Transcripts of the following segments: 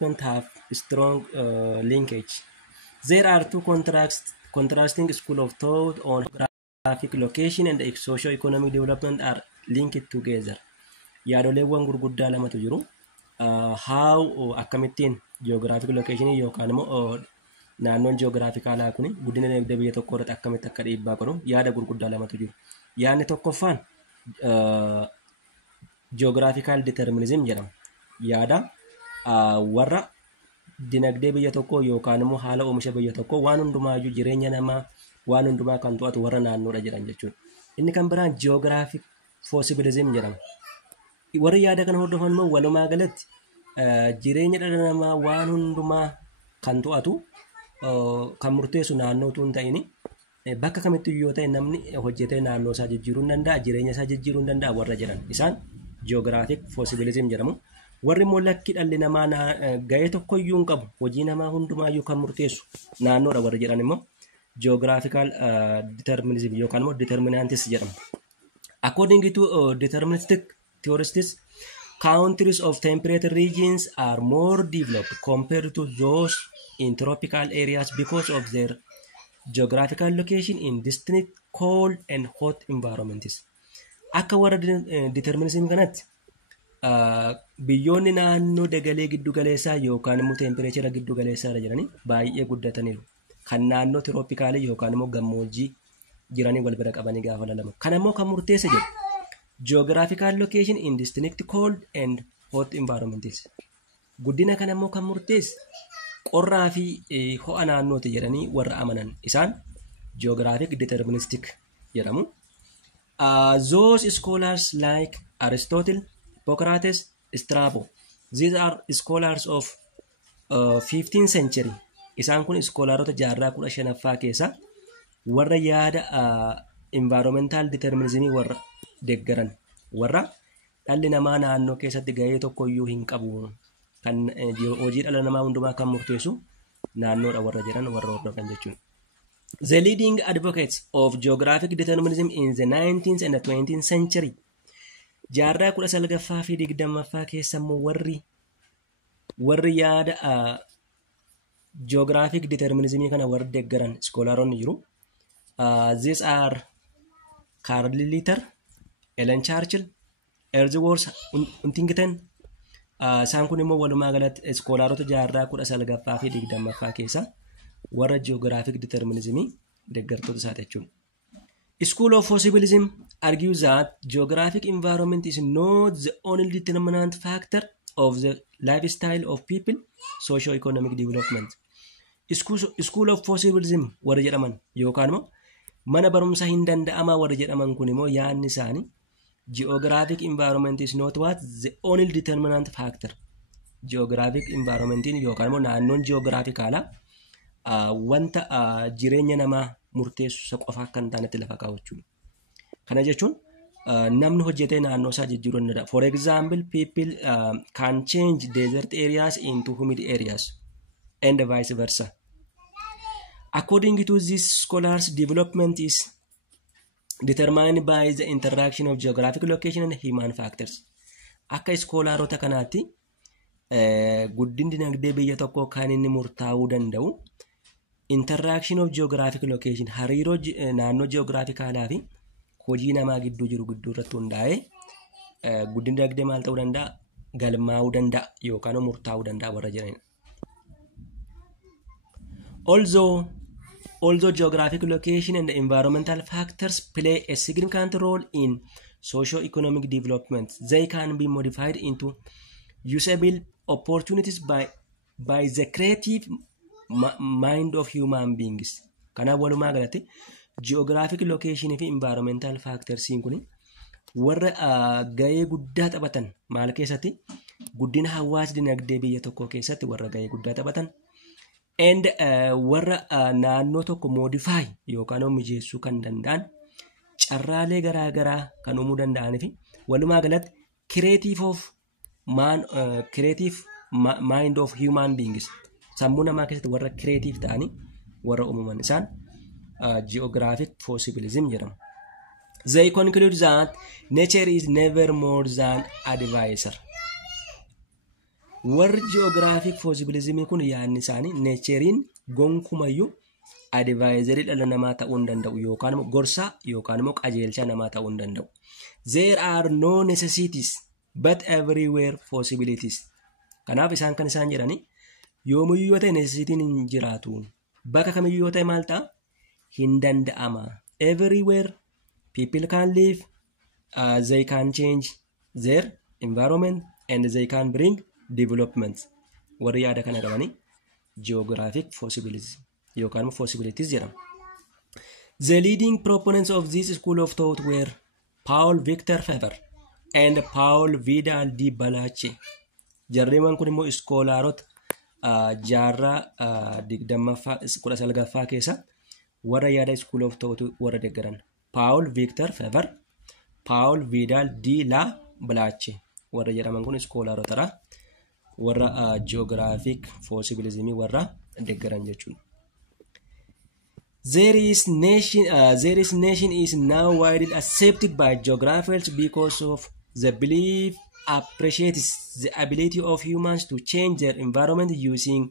have strong linkage. There are two contrasting school of thought on geographic location and socio-economic development are linked together. Yaadoleewwan gurguddaa lamatu jiru. How akkamittiin geographic location yookaan immoo naannoon geographicaalaa kun guddina dinagdee biyya tokkoo irratti akkamitti akka dhiibbaa godhu yaada gurguddaa lamatu jiru. Yaadni tokkoffaan geographical determinism jedhama. Yaada warra dinagdee biyya tokkoo yookaan immoo haala oomisha biyya tokkoo waan hundumaayyuu jireenya namaa waan hundumaa kan to'atu warra naannoodha jedhan jechuudha. Inni kan biraan geographic possibilism jedhama. Warri yaada kana hordofan immoo walumaa galatti jireenya dhala namaa waan hundumaa kan to'atu kan murteessu naannootu hin ta'in bakka kamittuu yoo ta'e namni hojjetee naannoo isaa jijjiiruu hin danda'a, jireenya isaa jijjiiruu hin danda'a warra jedhan isaan geographic possibilism jedhamu. Warri immoo lakki dhalli namaa ga'ee tokkoyyuu hin qabu hojii namaa hundumaayyuu kan murteessu naannoodha warra jedhan immoo geographical determinism yookaan immoo determinantis jedhama. According to deterministic theorists, countries of temperate regions are more developed compared to those in tropical areas because of their geographical location in distinct cold and hot environments. Akka warra determinism kanatti biyyoonni naannoo dagalee giddu galeessaa yookaan immoo tempereechera giddu galeessaa jiranii baay'ee guddataniiru. Kan naannoo tiroopikaalii yookaan immoo gammoojjii jiranii wal bira qabanii gaafa lalamu. Kan immoo kan murteessa jedhu geographical location in distinct cold and hot environments. Guddina kana immoo kan murteessa qorraa fi ho'a naannooti jedhanii warra amanan isaan geographic deterministic jedhamu. Those scholars like Aristotle, Hippocrates, Strabo, these are scholars of 15th century. Isaan kun iskoolaarota jaarraa 15ffaa keessa warra yaada environmental determinism warra deeggaran warra dhalli namaa naannoo keessatti gahee tokkoyyuu hin qabu kan hojii dhala namaa hundumaa kan murteessu naannoodha warra jedhan warra hordofan jechuudha. The leading advocates of geographic determinism in the 19th and the 20th century jaarraa 19ffaa fi 20ffaa keessa immoo warri yaada geographic determinism kana warra deeggaran iskoolaaronni jiru. These are Carl Litter, Ellen Churchill, Ellsworth Huntington. Isaan kun immoo walumaa galatti iskoolaarota jaarraa 19ffaa fi 20ffaa keessa warra geographic determinism deeggartoota isaa jechuudha. School of possibilism argues that geographic environment is not the only determinant factor of the lifestyle of people, socio-economic development. School of possibilism warra jedhaman yookaan immoo mana barumsa hin danda'amaa warra jedhaman kun immoo yaadni isaanii geographic environment is not what the only determinant factor. Geographic environment yookaan immoo naannoon geographicaala wanta jireenya namaa murteessu qofa akka hin taanetti lafa kaawwachuudha. Kana jechuun namni hojjetee naannoo isaa jijjiiruu ni danda'a. For example, people can change desert areas into humid areas and vice versa. According to these scholars, development is determined by the interaction of geographic location and human factors. Akka iskoolaarota kanaatti guddinni dinagdee biyya tokkoo kan inni murtaa'uu danda'u interaction of geographic location hariiroo naannoo geographicaalaa fi hojii namaa gidduu jiru gidduu irratti hundaa'ee guddinni dinagdee maal ta'uu danda'a galmaa'uu danda'a yookaan murtaa'uu danda'a warra jiran. Although geographic location and environmental factors play a significant role in socio-economic development, they can be modified into usable opportunities by the creative mind of human beings. Kanaaf walumaa galatti geographic location fi environmental factors kun warra gahee guddaa taphatan maal keessatti guddina hawaasa dinagdee biyya tokko keessatti warra gahee guddaa taphatan and warra naannoo tokko modify yookaan mijeessuu kan danda'an carraalee garaagaraa kan uumuu danda'anii fi walumaa galatti creative mind of human beings sammuu namaa keessatti warra creative ta'anii warra uumaman isaan geographic possibilism jedhamu. They conclude that nature is never more than advisor. warri geographic possibilism kun yaadni isaanii naturein gonkumayyuu advisory dhala namaa ta'uu hin danda'u yookaan immoo gorsaa yookaan immoo qajeelcha namaa ta'uu hin danda'u. There are no necessities but everywhere possibilities. Kanaaf isaan kan isaan jedhani yoomuyyuu yoo ta'e necessitiin hin jiraatu. Bakka kamiyyuu yoo ta'e maal ta'a? Hin danda'ama. Everywhere people can live, they can change their environment and they can bring development. Warri yaada kana qabani geographic possibilities yookaan possibilities jedhama. The leading proponents of this school of thought were Paul Victor Faber and Paul Vidal di Balache. Jarreewwan kun immoo iskoolaarota jaarraa 19ffaa keessa warra yaada school of thought warra deeggaran. Paul Victor Faber, Paul Vidal di la Balache warra jedhaman kun iskoolaarota warra geographic possibilism warra deeggaran jechuudha. There is nation is now widely accepted by geographers because of the belief appreciates the ability of humans to change their environment using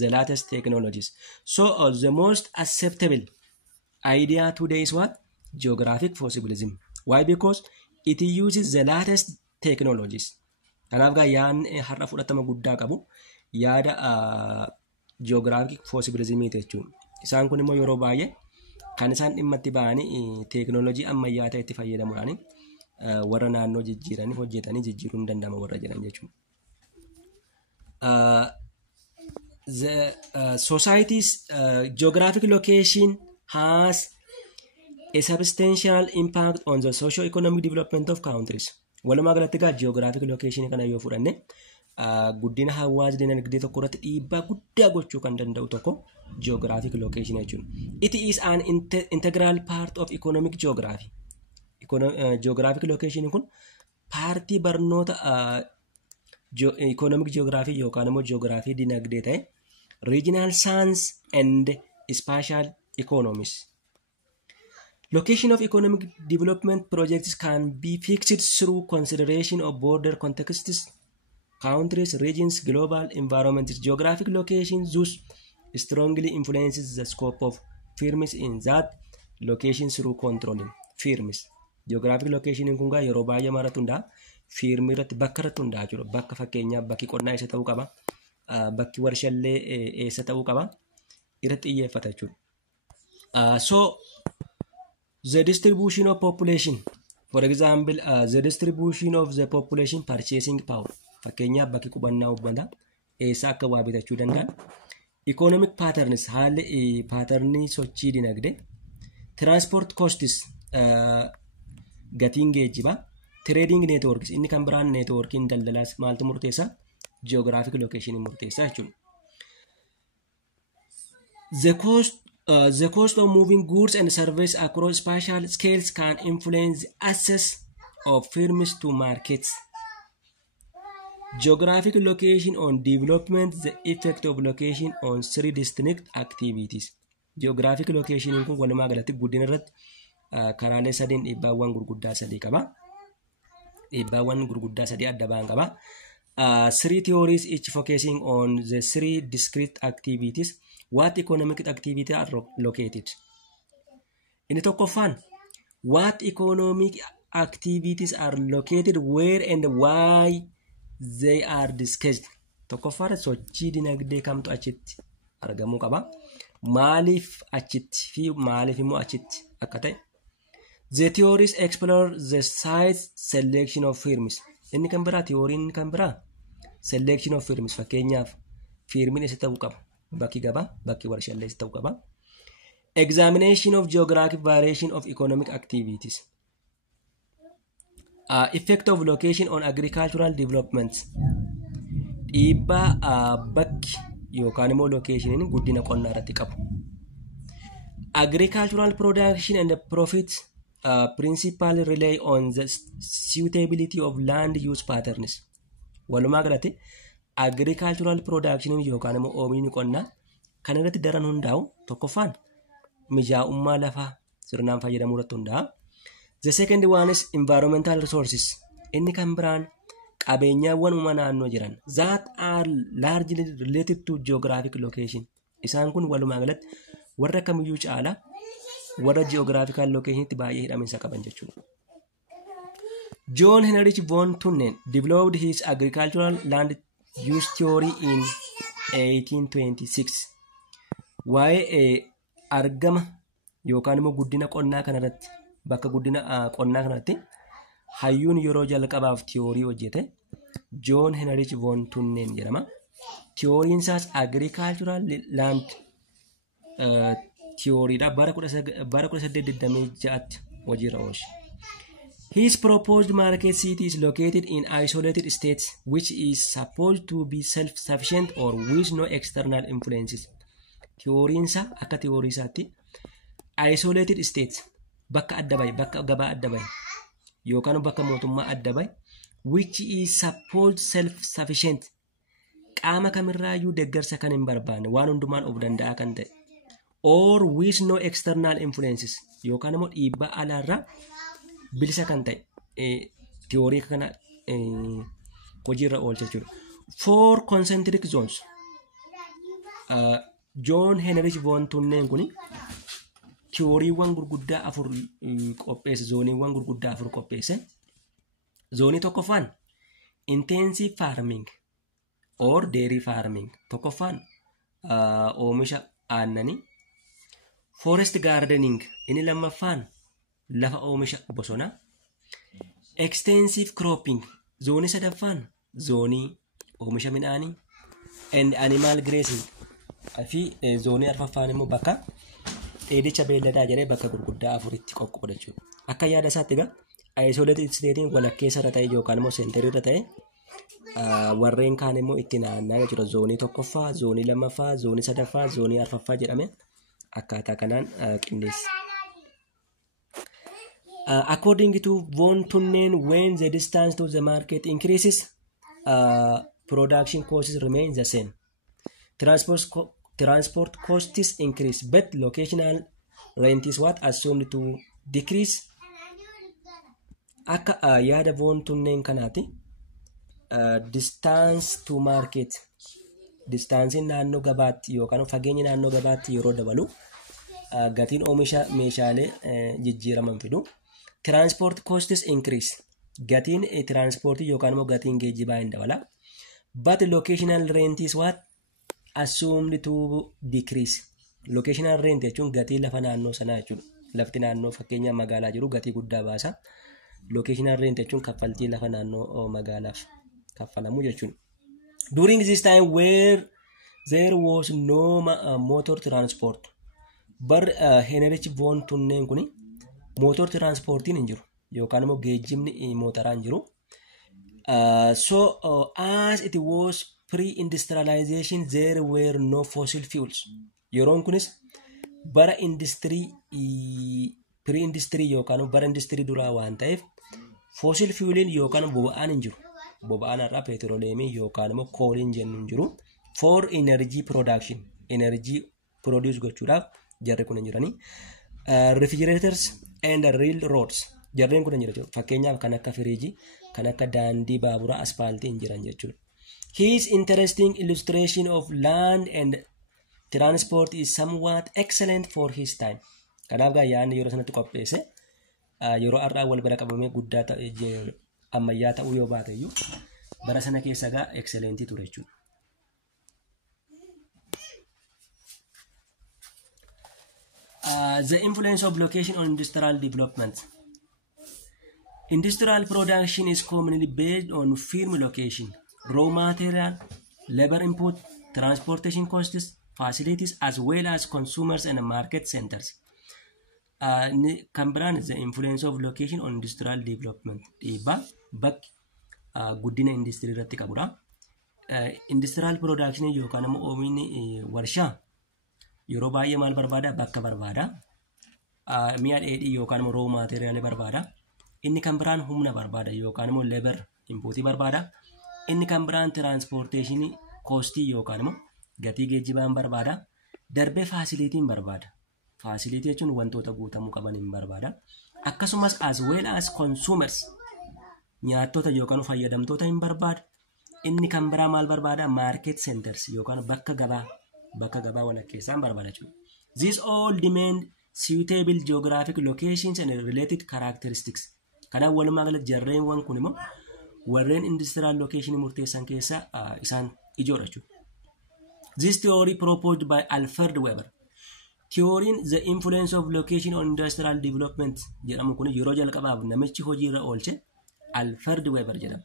the latest technologies. So the most acceptable idea today is what? Geographic possibilism. Why? Because it uses the latest technologies. Kanaaf yaan har'a fudhatama guddaa qabu yaada geographic possibilism jechuudha. Isaan kun immoo yeroo baay'ee kan isaan dhimma itti ba'anii teekinooloojii ammayyaa ta'e itti fayyadamuudhaan warra naannoo jijjiiranii hojjetanii jijjiiruu hin danda'ama warra jedhan jechuudha. The society's geographic location has a substantial impact on the socio-economic development of countries. Walumaa galatti geographic location kana yoo fudhanne guddina hawaasa dinagdee tokko irratti dhiibbaa guddaa gochuu kan danda'u tokko geographic location jechuudha. It is an integral part of economic geography. Geographic location kun paartii barnoota economic geography yookaan immoo geography dinagdee ta'e regional science and spatial economies. Location of economic development projects can be fixed through consideration of border contexts, countries, regions, global environments. Geographic location thus strongly influences the scope of firms in that location through controlling firms. Geographic location kun yeroo baay'ee maratu hundaa firmi irratti bakka irratti hundaa jiru. Bakka fakkeenyaaf bakki qonnaa eessa ta'uu qaba, bakki warshaalee eessa ta'uu qaba irratti xiyyeeffata jechuudha. So the distribution of population, for example, the distribution of the population purchasing power. Fakkeenyaaf bakki qubannaa uummataa eessa akka waa bitachuu danda'an. Economic patterns haalli patternii sochii dinagdee. Transport costs gatiin geejjibaa. Trading networks inni kan biraan networkiin daldalaas maaltu murteessa? Geographic location murteessa jechuudha. The cost of moving goods and services across spatial scales can influence the access of firms to markets. Geographic location on development, the effect of location on three distinct activities. Geographic location kun walumaa galatti guddina irratti karaalee sadeen dhiibbaawwan gurguddaa sadii qaba. Dhiibbaawwan gurguddaa sadii adda ba'an qaba. Three theories each focusing on the three discrete activities. What economic activities are located? Inni tokkoffaan what economic activities are located where and why they are discussed. Tokkoffaan sochii dinagdee kamtu achitti argamuu qaba. Maaliif achitti fi maaliif immoo achitti akka ta'e. The theories explore the size selection of firms. Inni kan biraa theoriin kan biraa selection of firms. Fakkeenyaaf firmiin eessa ta'uu qaba. Bakki gabaa, bakki warshaalee eessa ta'uu qaba. Examination of geographic variation of economic activities. Effect of location on agricultural development. Dhiibbaa bakki yookaan immoo location guddina qonnaa irratti qabu. Agricultural production and profit principally rely on the suitability of land use patterns. Walumaa galatti agricultural production yookaan immoo oomishni qonnaa kan irratti daran hundaa'u tokkoffaan mijaa'ummaa lafaa sirnaan fayyadamuu irratti hundaa'a. The second one is environmental resources. Inni kan biraan qabeenyaawwan uumama naannoo jiran that are largely related to geographic location. Isaan kun walumaa galatti warra kamiyyuu caala warra geographical location itti baay'ee hidhaminsa qaban jechuudha. John Heinrich von Thunen developed his agricultural land use theory in 1826. Waa'ee argama yookaan immoo guddina qonnaa kanarratti bakka guddina qonnaa kanarratti hayyuun yeroo jalqabaaf tiyoorii hojjete John Heinrich von Thunen jedhama. Tiyooriin isaas agricultural land tiyooriidha. Bara 1826tti hojiirra oolche. His proposed market city is located in isolated states which is supposed to be self-sufficient or with no external influences. Tiyooriinsa akka tiyoorii isaatti isolated states bakka adda bahe bakka gabaa adda bahe yookaan bakka mootummaa adda bahe which is supposed self-sufficient qaama kamirraayyuu deeggarsa kan hin barbaanne waan hundumaan of danda'a kan ta'e or with no external influences yookaan immoo dhiibbaa alaarraa bilisa kan ta'e tiyoorii kana hojiirra oolche jechuudha. Four concentric zones. John Heinrich von Thunen kuni tiyooriiwwan gurguddaa afur qopheesse. Zooniiwwan gurguddaa afur qopheesse. Zoonii tokkoffaan intensive farming or dairy farming. Tokkoffaan oomisha aannanii. Forest gardening inni lammaffaan lafa oomisha bosonaa. Extensive cropping zoonii sadaffaan zoonii oomisha midhaanii. And animal grazing fi zoonii arfaffaan immoo bakka dheedicha beelladaa jedhee bakka gurguddaa afuritti qoqqooda jechuudha. Akka yaada isaatti egaa isolated statein walakkeessa irra ta'e yookaan immoo seenterii irra ta'e warreen kaan immoo itti naanna'aa jechuudha. Zoonii tokkoffaa, zoonii lammaffaa, zoonii sadaffaa, zoonii arfaffaa jedhame akkaataa kanaan qindeessa. According to von Thunen, when the distance to the market increases, production costs remain the same. Transport costs increase, but locational rent is what assumed to decrease. Akka yaada von Thunen kanaati distance to market, distance naannoo gabaatti yookaan fageenyi naannoo gabaatti yeroo dabalu gatiin oomisha meeshaalee jijjiiraman fidu. Transport costs increase, gatiin transportii yookaan immoo gatiin geejjibaa hin dabala. But locational rent is what assumed to decrease. Locational rent jechuun gatii lafa naannoo sanaa jechuudha. Lafti naannoo fakkeenya magaalaa jiru gatii guddaa baasa. Locational rent jechuun kaffaltii lafa naannoo magaalaaf kaffalamu jechuudha. During this time where there was no motor transport, bar Heinrich von Thunen kuni motor transportiin hin jiru yookaan immoo geejjibni mootaraan hin jiru. So as it was pre-industrialization there were no fossil fuels. Yeroon kunis bara pre-industry yookaan bara industry duraa waan ta'eef fossil fuelin yookaan boba'aan hin jiru. Boba'aan irraa petrooleemii yookaan immoo kooliin jennu hin jiru. For energy production, energy produce gochuudhaaf jarri kun hin jiranii. Refrigerators and railroads jarreen kun hin jiru jechuudha. Fakkeenyaaf kan akka firiijii, kan akka daandii baaburaa aspaaltii hin jiran jechuudha. His interesting illustration of land and transport is somewhat excellent for his time. Kanaaf yaadni yeroo sanatti qopheesse yeroo har'aa wal bira qabamee guddaa ta'e ammayyaa ta'uu yoo baate iyyuu bara sana keessa gaa excellentii ture jechuudha. The influence of location on industrial development. Industrial production is commonly based on firm location, raw material, labor input, transportation costs, facilities, as well as consumers and market centers. Kan biraan the influence of location on industrial development. Dhiibbaa bakki guddina industirii irratti qabudha. Industrial production yookaan immoo oomishni warshaa yeroo baay'ee maal barbaada? Bakka barbaada. Mi'a dheedhii yookaan immoo raw material barbaada. Inni kan biraan humna barbaada yookaan immoo labor inputii barbaada. Inni kan biraan transportation costii yookaan immoo gatii geejjibaan barbaada. Darbee facilitiin barbaada. Facility jechuun wantoota guutamuu qaban hin barbaada. Akkasumas as well as consumers nyaattota yookaan fayyadamtoota hin barbaadu. Inni kan biraa maal barbaada? Market centers yookaan bakka gabaa walakkeessaan barbaada jechuudha. These all demand suitable geographic locations and related characteristics. Kanaaf walumaa galatti jarreenwwan kun immoo warreen industrial location murteessan keessaa isaan ijoodha jechuudha. This theory proposed by Alfred Weber. Theory'n the influence of location on industrial development jedhamu kun yeroo jalqabaaf namichi hojiirra oolche Alfred Weber jedhama.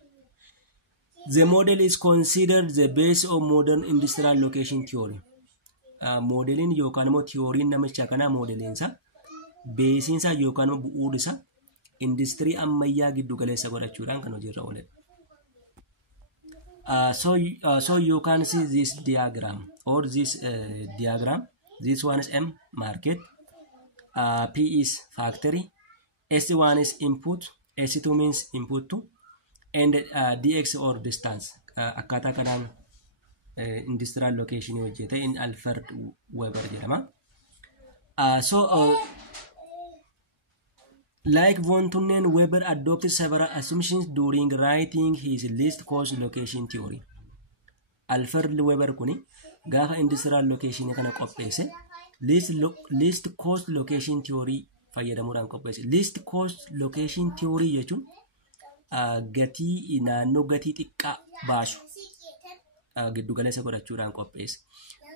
The model is considered the base of modern industrial location theory. Modelin yookaan immoo theory'n namicha kanaa modeliinsa beesiinsa yookaan bu'uurisa industirii ammayyaa giddu galeessa godhachuudhaan kan hojiirra ooledha. So you can see this diagram or this diagram. This one is M, market, P is factory, S1 is input, S2 means input to, and DX or distance. Akkaataa kanaan industrial location hojjete in Alfred Weber jedhama. Like von Thunen, Weber adopted several assumptions during writing his least cost location theory. Alfred Weber kuni gaafa industrial location kana qopheesse least cost location theory fayyadamuudhaan qopheesse. Least cost location theory jechuun gatii naannoo gatii xiqqaa baasu giddu galeessa godhachuudhaan qopheesse.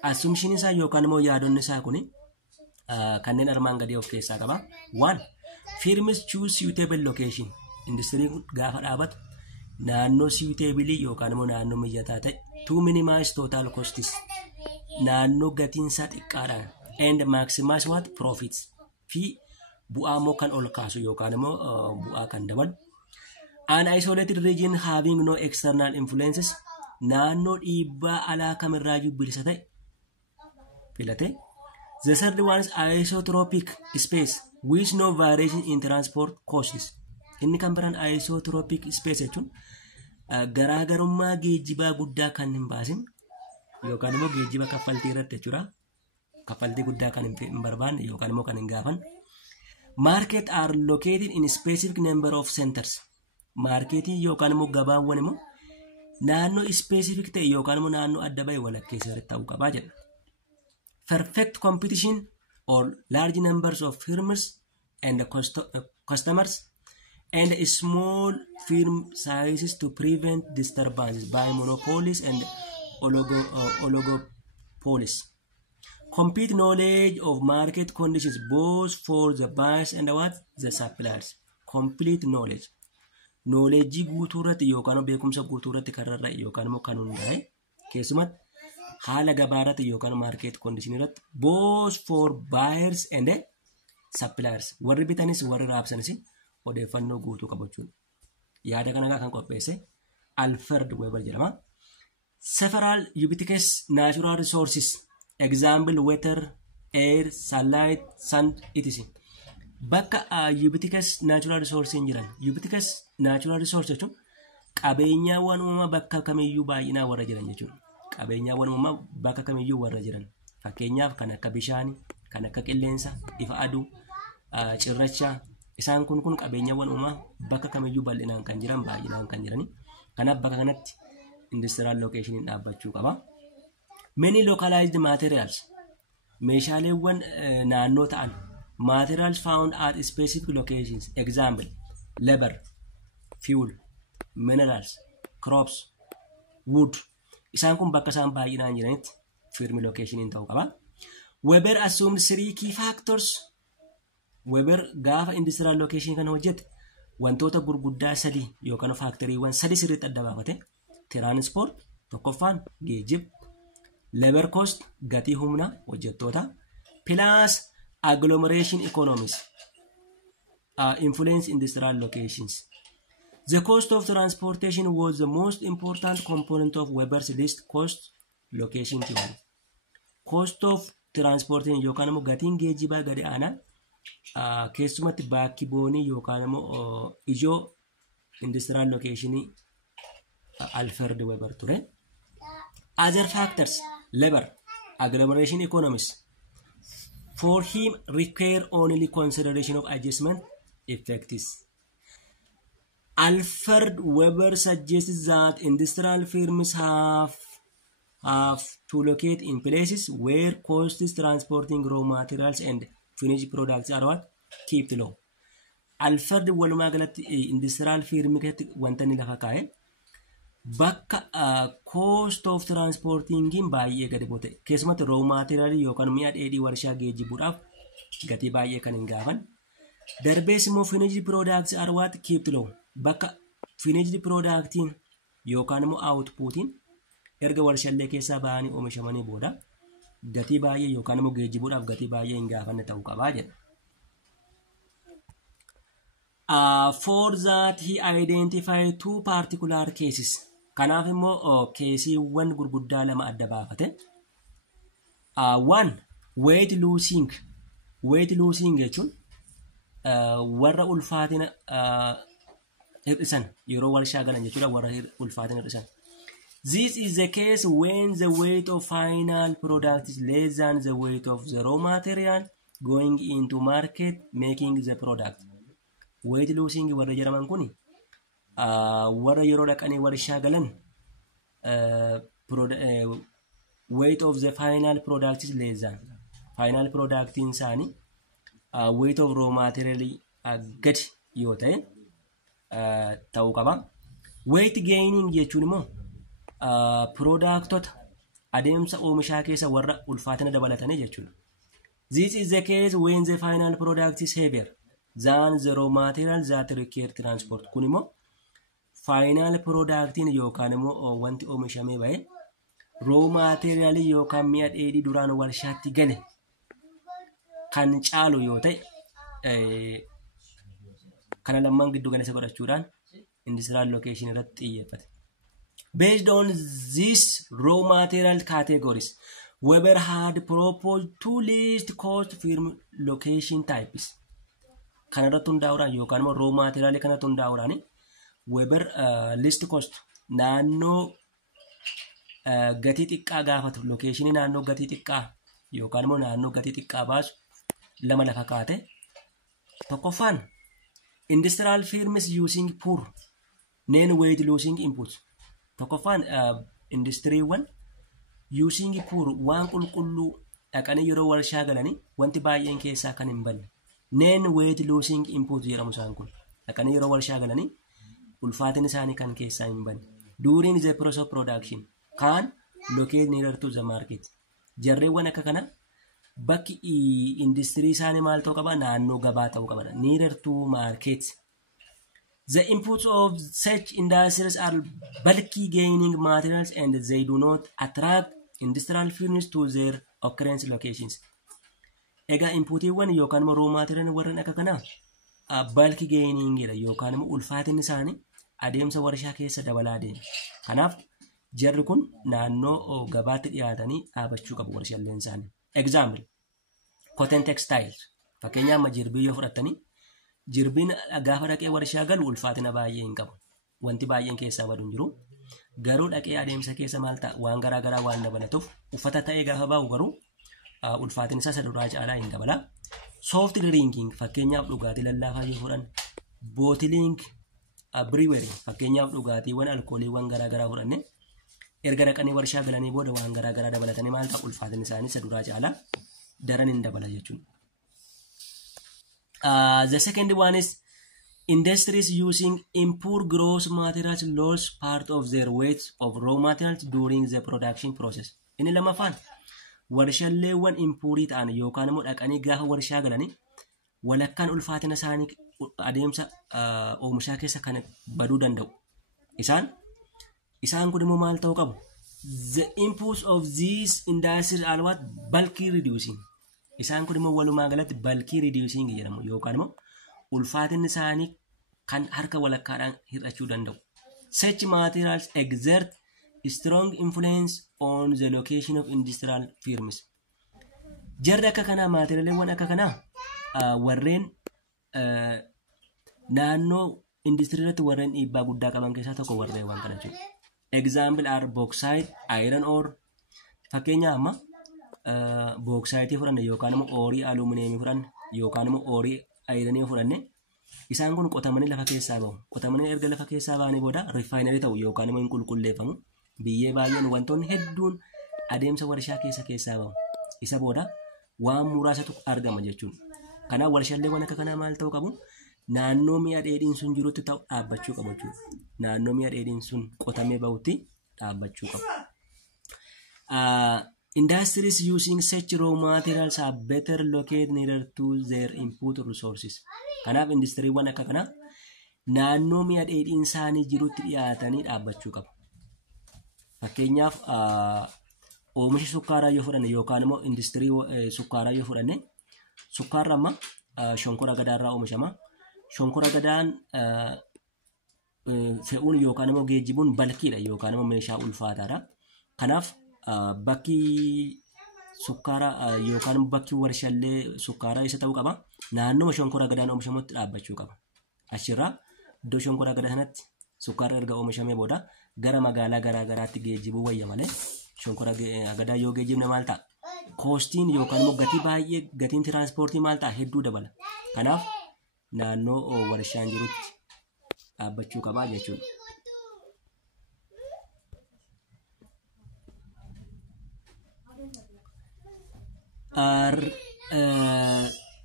Assumption isaa yookaan immoo yaadonni isaa kuni kanneen armaan gadii of keessaa qaba. 1. Firms choose suitable location. Industry gaafa dhaabatu naannoo suitable yookaan immoo naannoo mijataa ta'e to minimize total costs. Naannoo gatiin isaa xiqqaadhaan and maximize what profits. Fi bu'aa immoo kan ol kaasu yookaan immoo bu'aa kan dabalu. An isolated region having no external influences. Naannoo dhiibbaa alaa kamirraayyuu bilisa ta'e filate. The third one is isotropic space with no variation in transport costs. Inni kan biraan isotropic space jechuun garaagarummaa geejjibaa guddaa kan hin baasin yookaan immoo geejjiba kaffaltii irratti jechuudha. Kaffaltii guddaa kan hin barbaanne yookaan immoo kan hin gaafan. Market are located in specific number of centers. Marketii yookaan immoo gabaawwan immoo naannoo specific ta'e yookaan immoo naannoo adda ba'e walakkeessa irratti ta'uu qabaa jedha. Perfect competition or large numbers of firms and customers and small firm sizes to prevent disturbances by monopolies and oligopolies. Complete knowledge of market conditions both for the buyers and the suppliers. Complete knowledge. Knowledge guutuu irratti yookaan beekumsa guutuu irratti kan rarra'e yookaan immoo kan hundaa'e keessumatti haala gabaa irratti yookaan market condition irratti both for buyers and suppliers. Warri bitanis warri raabsanis odeeffannoo guutuu qabachuudha. Yaada kana kan qopheesse Alfred Weber jedhama. Several ubiquitous natural resources, example water, air, sunlight, sun, etc. Bakka ubiquitous natural resources hin jiran. Ubiquitous natural resources jechuun qabeenyaawwan uumamaa bakka kamiyyuu baay'inaa warra jiran jechuudha. Qabeenyaawwan uumamaa bakka kamiyyuu warra jiran. Fakkeenyaaf kan akka bishaanii, kan akka qilleensa, ifa aduu, cirracha. Isaan kun qabeenyaawwan uumamaa bakka kamiyyuu bal'inaan kan jiran baay'inaan kan jirani. Kanaaf bakka kanatti industrial location dhaabbachuu qaba. Many localized materials. Meeshaaleewwan naannoo ta'an. Materials found at specific locations. Example, labor, fuel, minerals, crops, wood. Isaan kun bakka isaan baay'inaan jiranitti firm location ta'uu qaba. Weber assumed 3 key factors. Weber gaafa industrial location kan hojjete wantoota gurguddaa 3 yookaan factoryawwan 3 sirriitti adda baafate. Transport, tokkoffaan geejjiba, labor cost, gatii humna hojjettoota, plus agglomeration economies, influence industrial locations. The cost of transportation was the most important component of Weber's least cost location theory. Cost of transportation yookaan immoo gatiin geejjibaa gadi aanaa keessumatti baakkiboonii yookaan immoo ijoo industrial locationii Alfred Weber ture. Other factors, labor, agglomeration economies, for him, require only consideration of adjustment effects. Alfred Weber suggests that industrial firms have to locate in places where costs transporting raw materials and finished products are what? Kept low. Alfred walumaa galatti industrial firm keessatti wanta inni lafa kaa'e bakka cost of transporting baay'ee gadi bu'e. Keessumatti raw material yookaan mi'a dheedhii warshaa geejjibuudhaaf gatii baay'ee kan hin gaafan. Darbees immoo finished products are what? Kept low. Bakka finished productiin yookaan immoo outputiin erga warshaalee keessaa ba'anii oomishamanii booda gatii baay'ee yookaan immoo geejjibuudhaaf gatii baay'ee hin gaafanne ta'uu qabaa jedha. For that he identified two particular cases. Kanaaf immoo keesiiwwan gurguddaa lama adda baafate. One, weight losing. Weight losing jechuun warra ulfaatina hir'isan yeroo warshaa galan jechuudha warra ulfaatina hir'isan. This is the case when the weight of final product is less than the weight of the raw material going into market making the product. Weight losing warra jedhaman kuni warra yeroo dhaqanii warshaa galan weight of the final product is less than final product isaanii weight of raw material gadi yoo ta'e ta'uu qaba. Weight gaining jechuun immoo productota adeemsa oomishaa keessa warra ulfaatina dabalatanii jechuudha. This is the case when the final product is heavier than the raw material that require transport. Kun immoo final productiin yookaan immoo wanti oomishamee bahe raw material yookaan mi'a dheedhii duraan warshaatti gale kan caalu yoo ta'e kana lammaan giddu galeessa godhachuudhaan industrial location irratti xiyyeeffate. Based on these raw material categories, Weber had proposed two least cost firm location types. Kanarratti hundaa'uudhaan yookaan immoo raw material kanatti hundaa'uudhaan Weber least cost naannoo gatii xiqqaa gaafatu location naannoo gatii xiqqaa yookaan immoo naannoo gatii xiqqaa baasu lama lafa kaate. Tokkoffaan industrial firms using poor non-weight losing inputs. Tokkoffaan industiriiwwan using poor waan qulqulluu dhaqanii yeroo warshaa galanii wanti baay'een keessaa kan hin banne non-weight losing input jedhamu isaan kun dhaqanii yeroo warshaa galanii ulfaatin isaanii kan keessaa hin banne during the process of production kan locate near to the market. Jarreewwan akka kana bakki industirii isaanii maal ta'uu qaba? Naannoo gabaa ta'uu qaba. Near to market. The inputs of such industries are bulky gaining materials and they do not attract industrial firms to their occurrence locations. Egaa inputiiwwan yookaan immoo raw material warreen akka kanaa bulky gaining jedha yookaan immoo ulfaatinni isaanii adeemsa warshaa keessa dabalaa deema. Kanaaf jarri kun naannoo gabaatti dhiyaatanii dhaabachuu qabu warshaaleen isaanii. Example, cotton textiles. Fakkeenyaaf amma jirbii yoo fudhattanii jirbiin gaafa dhaqee warshaa galu ulfaatina baay'ee hin qabu. Wanti baay'een keessaa badu hin jiru. Garuu dhaqee adeemsa keessa maal ta'a waan garaa garaa waan dabalatuuf uffata ta'ee gaafa bahu garuu ulfaatina isaa saduraa caalaa hin dabala. Soft drinking fakkeenyaaf dhugaatii lallaafaa yoo fudhan bottling brewery fakkeenyaaf dhugaatiiwwan alkooliiwwan garaa garaa fudhanne erga dhaqanii warshaa galanii booda waan garaa garaa dabalatanii maal ta'a ulfaatina isaanii saduraa caalaa daran hin dabala jechuudha. The second one is industries using impure gross materials lose part of their weight of raw materials during the production process. Inni lamaffaan warshaaleen impurii ta'an yookaan immoo dhaqanii gaafa warshaa galanii walakkaan ulfaatina isaanii adeemsa oomishaa keessa kan baduu danda'u. Isaan kun immoo maal ta'uu qabu? The inputs of these industries are what? Bulky reducing. Isaan kun immoo walumaa galatti bulky reducing jedhamu yookaan immoo ulfaatinni isaanii kan harka walakkaadhaan hir'achuu danda'u. Such materials exert strong influence on the location of industrial firms. Jarri akka kanaa maatiriyaaleewwan akka kanaa warreen naannoo industiriirratti warreen dhiibbaa guddaa qaban keessaa tokko warreewwan kana jechuudha. Example are bauxite, iron ore. Fakkeenya amma bauxite fudhanne yookaan immoo oorii alumineemii fudhanne yookaan immoo oorii ayiranii fudhanne Isaan kun qotamanii lafa keessaa bahu. Qotamanii erga lafa keessaa bahanii booda refinery ta'u yookaan immoo hin qulqulleeffamu. Biyyee baay'een wantoonni hedduun adeemsa warshaa keessaa bahu. Isa booda waan muraasatu argama jechuudha. Kanaaf warshaaleen akka kanaa maal ta'uu qabu? Naannoo mi'a dheedhiin sun jirutti ta'u dhaabbachuu qabu jechuudha. Naannoo mi'a dheedhiin sun qotamee bahutti dhaabbachuu qabu. Industries using such raw materials are better located nearer to their input resources. Kanaaf industiriiwwan akka kanaa naannoo mi'a dheedhiin isaanii jirutti dhiyaatanii dhaabbachuu qabu. Fakkeenyaaf oomisha sukkaaraa yoo fudhanne yookaan immoo industirii sukkaaraa yoo fudhanne sukkaarri amma shonkora agadaarraa oomishama. Shonkora agadaan fe'uun yookaan immoo geejjibuun balkiidha yookaan immoo meeshaa ulfaataadha. Kanaaf bakki sukkaaraa yookaan bakki warshaalee sukkaaraa isa ta'uu qaba. Naannoo shonkora agadaan oomishamutti dhaabbachuu qaba. Achirraa iddoo shonkora agadaa sanatti sukkaarri erga oomishamee booda gara magaalaa garaagaraatti geejjibuu wayya malee shonkora agadaa yoo geejjibne maal ta'a? Koostiin yookaan immoo gatii baay'ee gatiin tiraanspoortii maal ta'a? Hedduu dabala. Kanaaf naannoo warshaan jirutti dhaabbachuu qabaa jechuudha.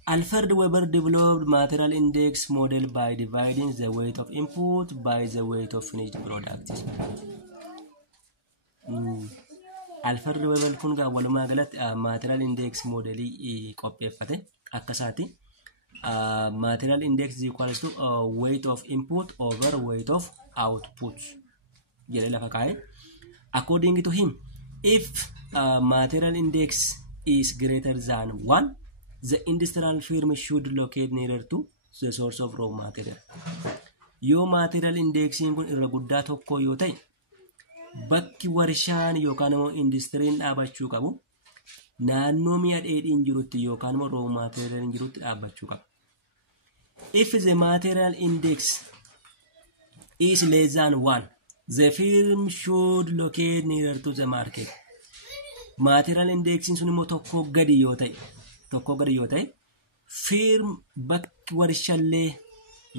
Alfred Weber developed material index model by dividing the weight of input by the weight of finished products. Alfred Weber kun walumaa galatti material index modelii qopheeffate akkasaati. Material index is equals to weight of input over weight of output. Jedhee lafa kaa'e. According to him, if material index is greater than 1, the industrial firm should locate nearer to the source of raw material. Yoo material indexing kun irra guddaa tokko yoo ta'e, bakki warshaan yookaan immoo industiriin dhaabachuu qabu naannoo mi'a dheedhiin jirutti yookaan immoo raw material jirutti dhaabbachuu qaba. If the material index is less than 1, the firm should locate nearer to the market. Material indexing sun immoo tokko gadi yoo ta'e firm bakki warshaalee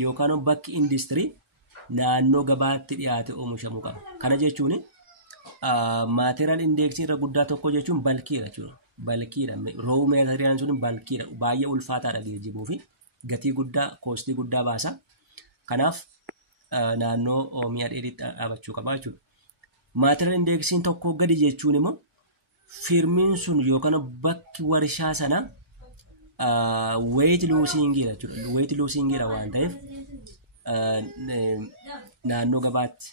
yookaan bakki industirii naannoo gabaatti dhiyaate oomishamuu qaba. Kana jechuun material indexing irra guddaa tokko jechuun balkiidha jechuudha. Balkiidha. Raw material sun balkiidha. Baay'ee ulfaataadha geejjibuu fi gatii guddaa koostii guddaa baasa. Kanaaf naannoo mi'a dheedhiitti dhaabachuu qaba jechuudha. Material indexing tokko gadi jechuun immoo firmiin sun yookaan bakki warshaa sana weight losing jechuudha. Weight losing waan ta'eef naannoo gabaatti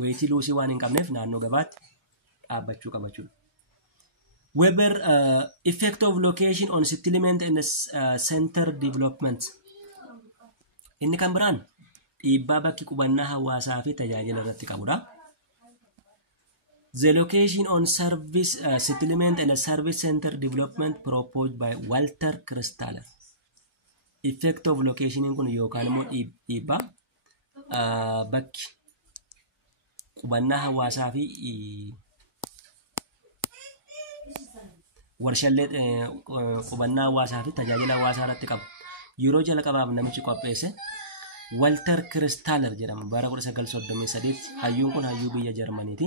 weight losing waan hin qabneef naannoo gabaatti dhaabbachuu qaba jechuudha. Weber effect of location on settlement and center development. Inni kan biraan dhiibbaa bakki qubannaa hawaasaa fi tajaajila irratti qabudha. The location on service settlement and service center development proposed by Walter Kristaller. Effect of location kun yookaan immoo dhiibbaa bakki qubannaa hawaasaa fi warshaalee qubannaa hawaasaa fi tajaajila hawaasaa irratti qabu. Yeroo jalqabaaf namichi qopheesse Walter Kristaller jedhama. Bara 1938 hayyuun kun hayyuu biyya Jarmaniiti.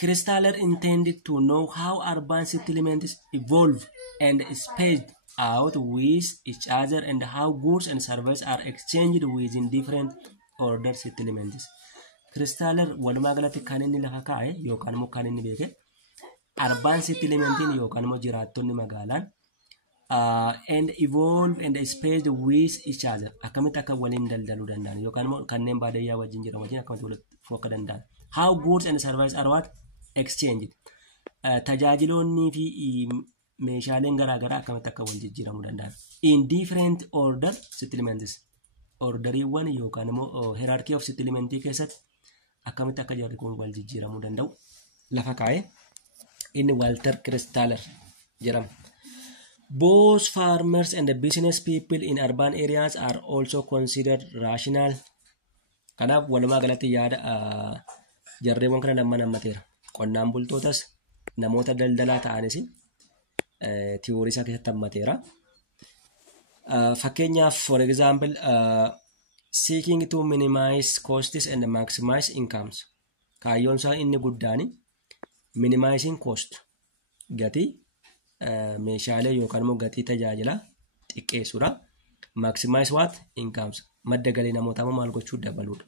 Kristaller intended to know how urban settlements evolve and spaced out with each other and how goods and services are exchanged within different order settlements. Kristaller walumaa galatti kan inni lafa kaa'e yookaan immoo kan inni beeke urban settlementiin yookaan immoo jiraattonni magaalaan and evolve and spaced with each other akkamitti akka waliin daldaluu danda'an yookaan immoo kanneen baadiyyaa wajjin jiran wajjin akkamitti walitti fufuu akka danda'an. How goods and services are what exchanged. Tajaajiloonnii fi meeshaaleen garaagaraa akkamitti akka wal jijjiiramuu danda'an. In different order settlements. Orderiiwwan yookaan immoo hierarchy of settlementii keessatti akkamitti akka jarri kun wal jijjiiramuu danda'u lafa kaa'e inni Walter Kristaller jedhama. Both farmers and the business people in urban areas are also considered rational. Kanaaf walumaa galatti yaada jarreewwan kana lamman hammateera. Qonnaan bultootas namoota daldalaa ta'anis tiyoorii isaa keessatti hammateera. Fakkeenyaaf for example seeking to minimize costs and maximize incomes. Kaayyoon isaa inni guddaani minimizing cost gatii meeshaalee yookaan immoo gatii tajaajila xiqqeessuudha. Maximize what incomes madda galii namootaa maal gochuu dabaluudha.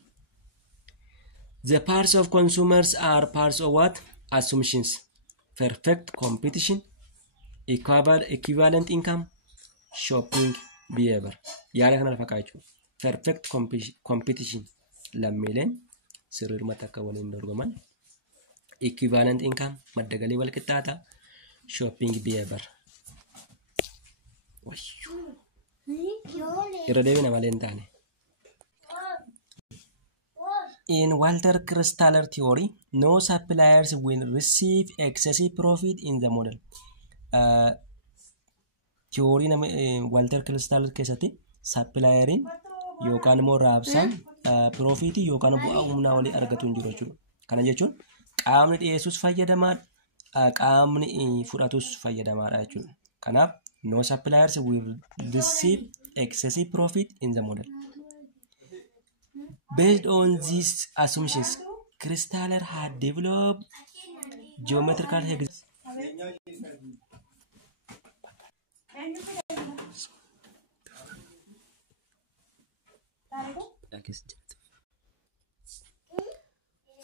The parts of consumers are parts of what assumptions, perfect competition, equivalent income, shopping behavior. Yaada kana lafa kaa'achuu perfect competition lammiileen sirriirumatti akka waliin dorgoman, equivalent income madda galii wal qixxaataa, shopping behavior. Irra deebina malee hin taane. In Walter Kristaller theory, no suppliers will receive excessive profit in the model. Theory Walter Kristaller keessatti supplieriin yookaan immoo raabsaan profit yookaan bu'aa humnaa walii argatu hin jiru jechuudha. Kana jechuun qaamni dhiyeessus fayyadamaa, qaamni fudhatus fayyadamaadha jechuudha. Kanaaf no suppliers will receive excessive profit in the model. Based on these assumptions, Kristaller had developed geometrical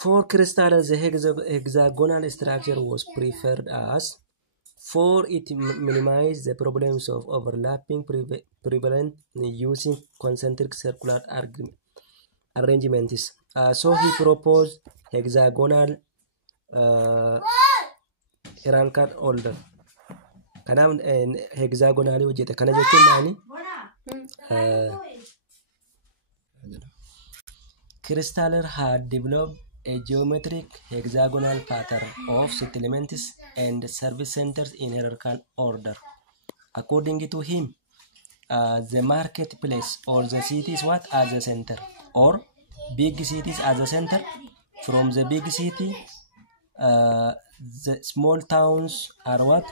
For Kristaller, the hexagonal structure was preferred as for it minimize the problems of overlapping prevalent using concentric circular arrangements. So he proposed hexagonal hierarchical order. Kanaaf hexagonally hojjeta. Kana jechuun maali? Kristaller had developed a geometric hexagonal pattern of settlements and service centers in hierarchical order. According to him, the marketplace or the city is what as the center, or big cities as the center. From the big city, the small towns are what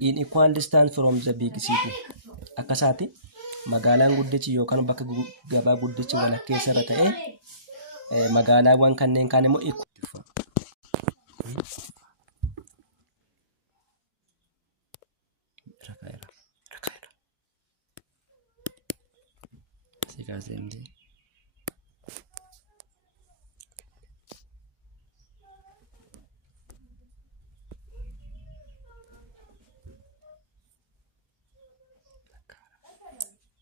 in equal distance from the big city. Akkasatti magaalaan guddichi yookaan bakka gabaa guddichi walakkeessa irra ta'e magaalaawwan kanneen kaan immoo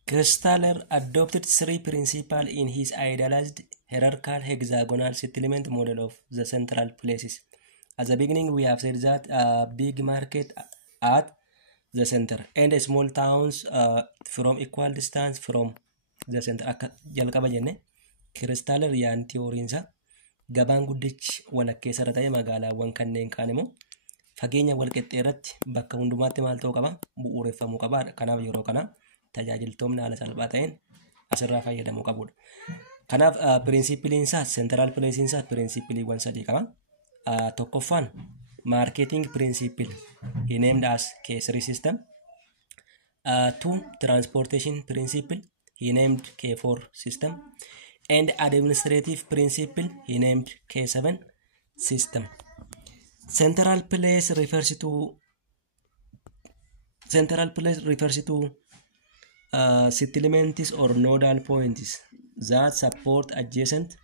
Kristaller adopted three principles in his idealized hierarchical hexagonal settlement model of the central places. At the beginning, we have said that big market at the center and small towns from equal distance from the center. Jalqaba jenne Kristaller yaan theoriinsa gabaan guddichi walakkeessa irra ta'e magaalaawwan kanneen kaan immoo fageenya walqixxee irratti bakka hundumaatti maal ta'uu qaba bu'uureffamuu qaba. Kanaaf yeroo kana tajaajiltoonni haala salphaa ta'een asirraa fayyadamuu qabudha. Kanaaf pirinsipiliin isaa central placein isaa pirinsipiliiwwan sadii qaba. Tokkoffaan marketing principle he named as K3 system. Two transportation principle he named K4 system. And administrative principle he named K7 system. Central place refers to settlements or nodal points that support adjacent